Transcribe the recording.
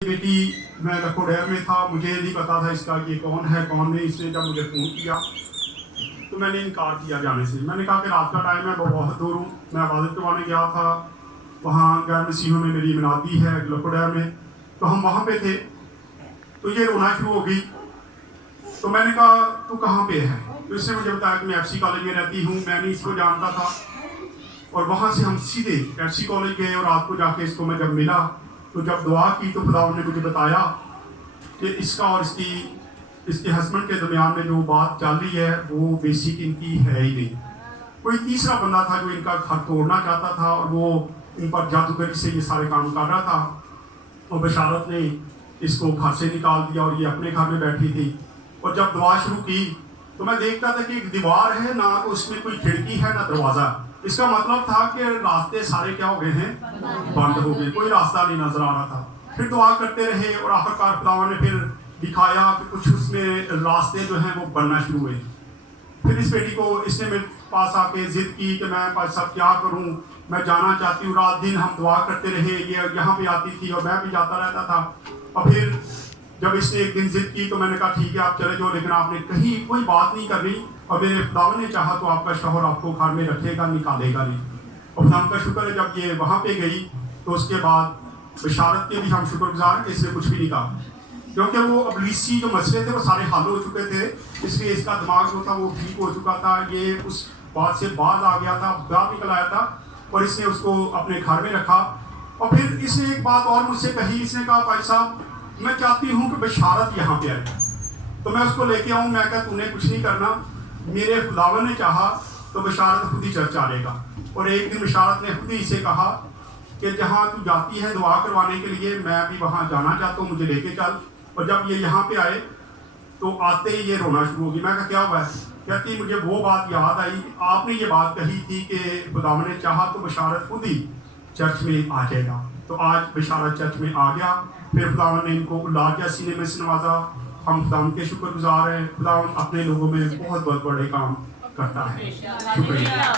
बेटी मैं लखोडैर में था, मुझे नहीं पता था इसका कि कौन है कौन नहीं। इसने जब मुझे फ़ोन किया तो मैंने इनकार किया जाने से। मैंने कहा कि रात का टाइम है, बहुत दूर हूँ, मैं इबादत करवाने गया था, वहाँ गैर मसीहों में मेरी मनाती है लखोडैर में, तो हम वहाँ पे थे। तो ये रोना शुरू हो गई। तो मैंने कहा तू कहाँ पे है? तो इसने मुझे बताया कि मैं FC कॉलेज में रहती हूँ। मैंने इसको जानता था और वहाँ से हम सीधे FC कॉलेज गए और रात को जाके इसको मैं जब मिला तो जब दुआ की तो खुदा ने मुझे बताया कि इसका और इसके हस्बैंड के दरमियान में जो बात चल रही है वो बेसिक इनकी है ही नहीं। कोई तीसरा बंदा था जो इनका घर तोड़ना चाहता था और वो इन पर जादूगरी से ये सारे काम कर रहा था। और बशारत ने इसको घर से निकाल दिया और ये अपने घर में बैठी थी। और जब दुआ शुरू की तो मैं देखता था कि एक दीवार है ना, तो उसमें कोई खिड़की है ना दरवाज़ा। इसका मतलब था कि रास्ते सारे क्या हो गए हैं, बंद हो गए, कोई रास्ता नहीं नजर आ रहा था। फिर दुआ करते रहे और आखिरकार खुदा ने फिर दिखाया कि कुछ उसमें रास्ते जो हैं वो बनना शुरू हुए। फिर इस बेटी को इसने मेरे पास आके जिद की कि मैं भाई साहब क्या करूं, मैं जाना चाहती हूँ। रात दिन हम दुआ करते रहे, ये यहाँ पे आती थी और मैं भी जाता रहता था। और फिर जब इसने एक दिन जिद की तो मैंने कहा ठीक है आप चले जाओ, लेकिन आपने कहीं कोई बात नहीं करनी और मेरे खुदा ने चाहा तो आपका शौहर आपको घर में रखेगा, निकालेगा नहीं। और खुदा का शुक्र है जब ये वहाँ पे गई तो उसके बाद बशारत के भी हम शुक्रगुजार हैं कि इसने कुछ भी नहीं कहा, क्योंकि वो अबलीसी जो मसले थे वो सारे हल हो चुके थे। इसलिए इसका दिमाग जो था वो ठीक हो चुका था। ये उस बात से बाज आ गया था, बाहर निकल आया था और इसने उसको अपने घर में रखा। और फिर इसने एक बात और मुझसे कही, इसने कहा भाई साहब मैं चाहती हूँ कि बशारत यहाँ पे आए। तो मैं उसको लेके आऊँ। मैं कहा तूने कुछ नहीं करना, मेरे खुदावन ने चाहा तो बशारत खुद ही चर्च आएगा। और एक दिन बशारत ने खुद ही इसे कहा कि जहाँ तू जाती है दुआ करवाने के लिए, मैं भी वहाँ जाना चाहता हूँ, मुझे लेके चल। और जब ये यहाँ पे आए तो आते ही ये रोना शुरू हो गई। मैं कहा क्या हुआ है? कहती मुझे वो बात याद आई, आपने ये बात कही थी कि खुदावन ने चाहा तो बशारत खुद ही चर्च में आ जाएगा। तो आज बशारत चर्च में आ गया। फिर खुदावन ने इनको औलाद या सीने में से नवाजा। हम खुदावन के शुक्रगुजार हैं। खुदावन अपने लोगों में बहुत बहुत बड़े काम करता है। शुक्रिया।